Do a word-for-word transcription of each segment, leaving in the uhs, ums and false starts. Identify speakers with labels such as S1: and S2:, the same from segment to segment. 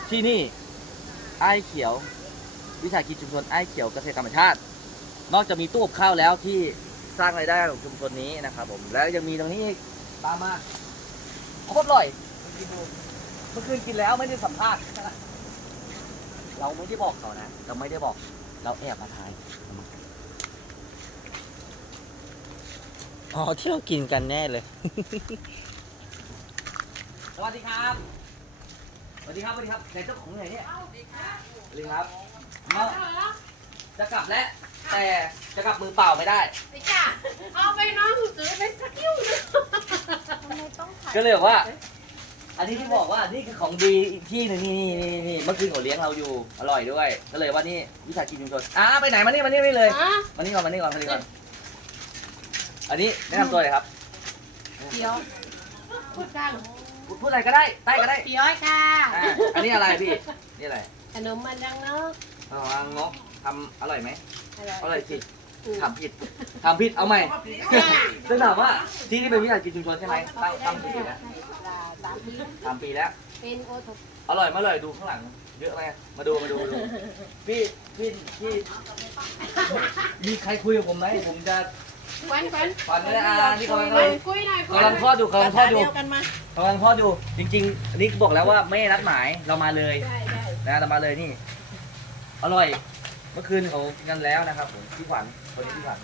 S1: ที่นี่ไอ้เขียววิสาหกิจชุมชนไอ้เขียวเกษตรธรรมชาตินอกจากมีตู้กับข้าวแล้วที่สร้างรายได้ของชุมชนนี้นะครับผมแล้วยังมีตรงนี้อีกตามมาโคตรอร่อยเมื่อคืนกินแล้วไม่ได้สัมภาษณ์เราไม่ได้บอกเขานะเราไม่ได้บอกเราแอบมาทาย
S2: อ๋อที่เรากินกันแน่เลย
S1: สวัสดีครับสวัสดีครับสวัสดีครับไหนเจ้าของไหนเนี่ยสวัสดีครับมาจะกลับแล้วแต่จะกลับมือเปล่าไม่ได้
S3: สิจ้ะเอาไปน้องซื้อเป็นสักคิ้วนึง
S1: ก็เลยบอกว่า อันนี้ที่บอกว่านี่คือของดีอีกที่หนึ่งนี่นี่นี่นี่เมื่อคืนเขาเลี้ยงเราอยู่อร่อยด้วย ก็เลยว่านี่วิสาหกิจชุมชนอ่ะไปไหนมานี่มานี่ไม่เลยมานี่ก่อนมานี่ก่อนมานี่ก่อนอันนี้แนะนำตัวเลยครับ
S3: เดี๋ยวพูดกัน
S1: พูดอะไรก็ได้ใต้ก็ได้
S3: พี่ย้อยค่ะ
S1: อ่ะอันนี้อะไรพี่นี่อะไร
S3: ขนมมันดังเนาะ
S1: อ๋องกทำอร่อยไหม
S3: อะไร
S1: อร่อยสิทำผิดทำผิดเอาใหม่จะถามว่าที่นี่เป็นวิสาหกิจชุมชนใช่ไหมตั้งตั้งกี่ปีแล้ว
S3: สามปี
S1: สามปีแล้ว
S3: เป็นโอท
S1: อร่อยมาเลยดูข้างหลังเยอะไหมมาดูมาดูมาดูพี่พี่พี่มีใครคุยกับผมไหมผมจะ
S3: ฟันฟัน
S1: ฝันไม่ได้อ่านี่กำลัง
S3: คุยหน่อย
S1: กำลังทอดดูกำลังทอดดู
S3: กันมาก
S1: ำลังทอดดูจริงๆอันนี้บอกแล้วว่าไม่นัดหมายเรามาเลย
S3: ใช่ใช่
S1: นะเรามาเลยนี่ อร่อยเมื่อคืนเขากันแล้วนะครับผมพี่ขวัญคนนี้พี่ขวัญ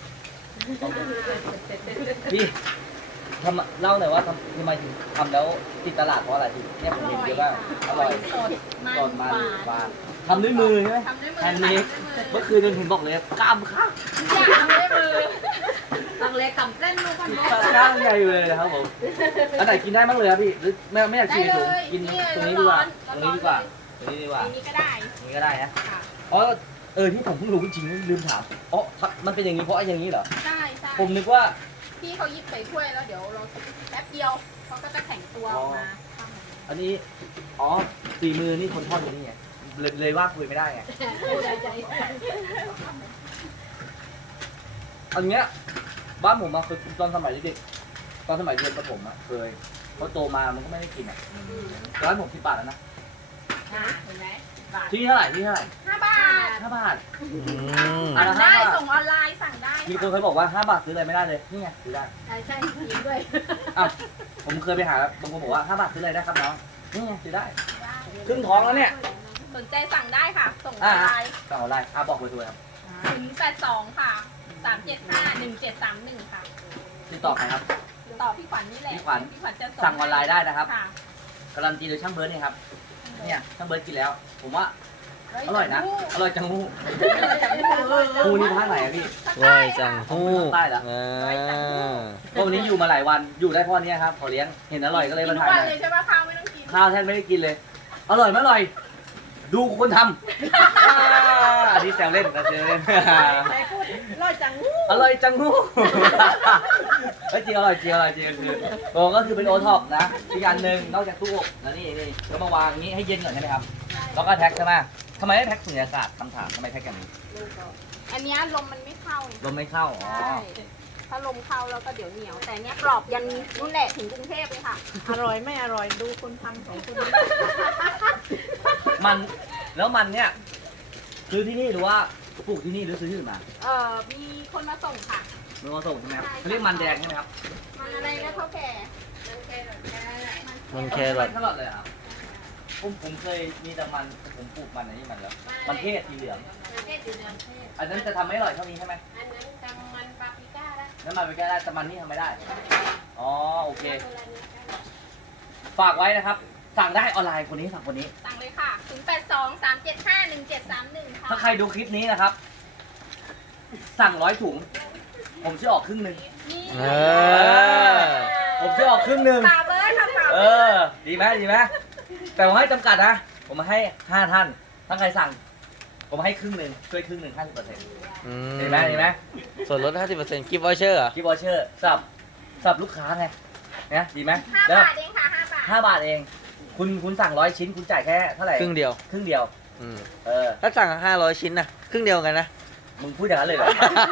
S1: พี่ทำเล่าหน่อยว่าทำทำไมถึงทำแล้วติดตลาดเพราะอะไรพี่เนี่ยผมเห็นเยอะมากอร่อย
S3: สดมัน
S1: ก่อนมา
S3: ห
S1: เล
S3: วาย น
S1: วานทำด้วยมือใช่ไหม
S3: ทำด้วยมือ
S1: แฮนด์เมดเมื่อคืนจนผมบอกเลยกล้ามข้าง
S3: อย่าทำด้วยมือลังเลกำเล่นลูกพัน
S1: กล้ามใหญ่อยู่เลยนะครับผมอันไหนกินได้บ้างเลยครับพี่หรือไม่ไม่อยากชิมถุงกินตรงนี้ดีกว่าตรงนี้ดีกว่าตรงนี้ดีกว่า
S3: นี้ก็ได้
S1: ตรงนี้ก็ได้นะ
S3: ค่ะ
S1: อ๋อเออที่ผมเพิ่งรู้จริงๆลืมถามอ๋อมันเป็นอย่างนี้เพราะไอ้อย่างนี้เหรอ
S3: ใช่ใช่
S1: ผมนึกว่า
S3: พี่เขาหยิบใส่ถ้วยแล้วเดี๋ยวเราแป๊บเดียวเขาก็จะแข็งตัวออกมา
S1: อันนี้อ๋อฝีมือนี่คนทอดอยู่นี่ไงเลยเลยว่าคุยไม่ได้ไง
S3: ใจ
S1: อันเนี้ยบ้านผมมาคือตอนสมัยเด็กตอนสมัยเรียนประถมอะเคยพอโตมามันก็ไม่ได้กินอะร้านผมสิบบาทแล้วนะ
S3: เห็นไหม
S1: ที่เท่าไหร่ที่เท่าไหร่
S3: ห้าบาท
S1: ห้าบาท
S2: อืม
S1: อัน
S3: สั่
S1: ละ
S3: ง
S1: ห้า
S3: ได้
S1: บาท
S3: ส่งออนไลน์สั่งได้
S1: มีคนเคยบอกว่าห้าบาทซื้ออะไรไม่ได้เลยนี่ไงซื้อได้
S3: ใช่ใช่ยินด้วย
S1: อ้าวผมเคยไปหาบางคนบอกว่าห้าบาทซื้ออะไรได้ครับน้องนี่ไงซื้อได้ครึ่งท้องแล้วเนี่ย
S3: สนใจสั่งได้ค่ะ ส่งออนไลน์
S1: สั่งออนไลน์อ่ะบอกเบอร์โทรครับ
S3: ถึงแปดสองค่ะสามเจ็ดห้าหนึ่งเจ็ดสามหนึ่งค่ะ
S1: ติดต่อใครครับ
S3: ต่อพี่ขวัญนี่แหละ
S1: พี่ขวัญ
S3: พี่ขวัญจะ
S1: สั่งออนไลน์ได้นะครับ
S3: ค่ะ
S1: การันตีโดยช่างเบิร์ดเนี่ยครับเนี่ยช่างเบิร์ดกินแล้ว ผมว่าอร่อยนะอร่อยจังหูหูนี่ภาคไหนอะพี่
S2: ร่อยจังฮู้
S1: ใต้เหรอ
S2: อ่า
S1: เพราะวันนี้อยู่มาหลายวันอยู่ได้เพราะเนี้ยครับขอเลี้ยงเห็นอร่อยก็เลย
S3: กิน
S1: มา
S3: ทุก
S1: ถ่าย
S3: วัน
S1: หน่อย
S3: เลยใช่ไหมข้าวไม่ต้องกิน
S1: ข้าวแทบไม่ได้กินเลย อร่อยไหมอร่อย ดูคนทำอ่าอันนี้แซวเล่นนะแซวเล่น
S3: ใครพูดร่อยจัง
S1: อร่อยจังหูเฮ้ยจริงอร่อยจริงอร่อยจริงคือโอ้ก็คือเป็นโอท็อปนะอีกอันหนึ่งนอกจากตู้อบแล้วนี่นี่ก็มาวางอย่างนี้ให้เย็นก่อนใช่ไหมครับแล้วก็แพ็คใช่ไหมทำไมไม่แพ็คสุญญากาศคำถามทำไมแพ็คอย่างนี้
S3: อันเนี้ยลมมันไม่เข้า
S1: ลมไม่เข้าอ๋อ
S3: ใช่ถ้าลมเข้าแล้วก็เดี๋ยวเหนียว แต่เนี้ยกรอบยันนู่นแหละถึงกรุงเทพเลยค่ะ
S4: อร่อยไม่อร่อยดูคนทำของคุณ
S1: มันแล้วมันเนี่ยซื้อที่นี่หรือว่าปลูกที่นี่หรือซื้อที่อื่นมา
S3: เออมีคนมาส่งค่ะ
S1: เมืองมาส่งใช่ไหมครับเขาเรียกมันแดงใช่ไหมครับ
S3: มันอะไรนะเท่าแก่
S2: มันแครอท
S1: ตลอดเลยเหรอครับผมผมเคยมีแต่มันผมปลูกมันอันนี้มันแล้วมันเทศสีเหลือง
S3: มันเทศอยู่เดือนเทศ
S1: อันนั้นจะทำให้อร่อยเท่านี้ใช่ไหม
S3: อันนั้นจังมันปาปริก้าละ
S1: น้ำมันไปแก้ได้แต่มันนี่ทำไม่ได้อ๋อโอเค ฝากไว้นะครับ สั่งได้ออนไลน์คนนี้สั่งคนนี้
S3: สั่งเลยค่ะศูนย์แปดสองสามเจ็ดห้าหนึ่งเจ็ดสามหนึ่งค่ะ
S1: ถ้าใครดูคลิปนี้นะครับ สั่งร้อยถุง ผมจะออกครึ่งหนึ่ง
S3: นี่
S2: เออ
S1: ผมจะออกครึ่งหนึ่ง
S3: ฝากเลยค่ะฝาก
S1: เอ
S3: เลย
S1: อ ดีไหมดีไหมแต่ผมให้จำกัดนะ ผมมาให้ห้าท่าน ถ้าใครสั่ง ผมให้ครึ่งหนึ่งช่วยครึ่งหนึ่งห้าสิบเปอร์เซ็นต์
S2: อืม
S1: ดีไหมดีไหม
S2: ส่วนลด ห้าสิบเปอร์เซ็นต์ กิฟต์วอเชอร์เหรอ
S1: กิฟต์วอเชอร์สับสับลูกค้าไงเนี่ยดีไหม
S3: ห้า
S1: แล้ว
S3: บาทเองค่ะห้าบาท
S1: ห้าบาทเอง คุณคุณสั่งร้อยชิ้น คุณจ่ายแค่เท่าไหร่
S2: ครึ่งเดียว
S1: ครึ่งเดียว
S2: อืม
S1: เออ
S2: ถ้าสั่งห้าร้อยชิ้นนะครึ่งเดียวกันนะ
S1: มึงพูดอย่างนั้นเลยเหรอ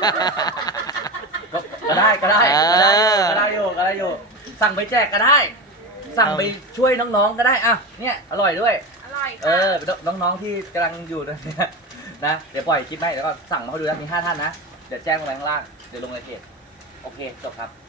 S1: ก็ก็ได้ก็ได้ก็ได้อยู่ก็ได้อยู่ก็ได้อยู่สั่งไปแจกก็ได้ สั่งไปช่วยน้องๆก็ได้อ่ะเนี่ยอร่อยด้วย
S3: อร่อยอย
S1: เอ
S3: ค่ะ
S1: อเป็นน้องๆที่กำลังอยู่ตรงเนี้ยนะเดี๋ยวปล่อยคลิปให้แล้วก็สั่งมาให้ดูนะมีห้าท่านนะเดี๋ยวแจ้งลงไปข้างล่างเดี๋ยวลงในเพจโอเคจบครับ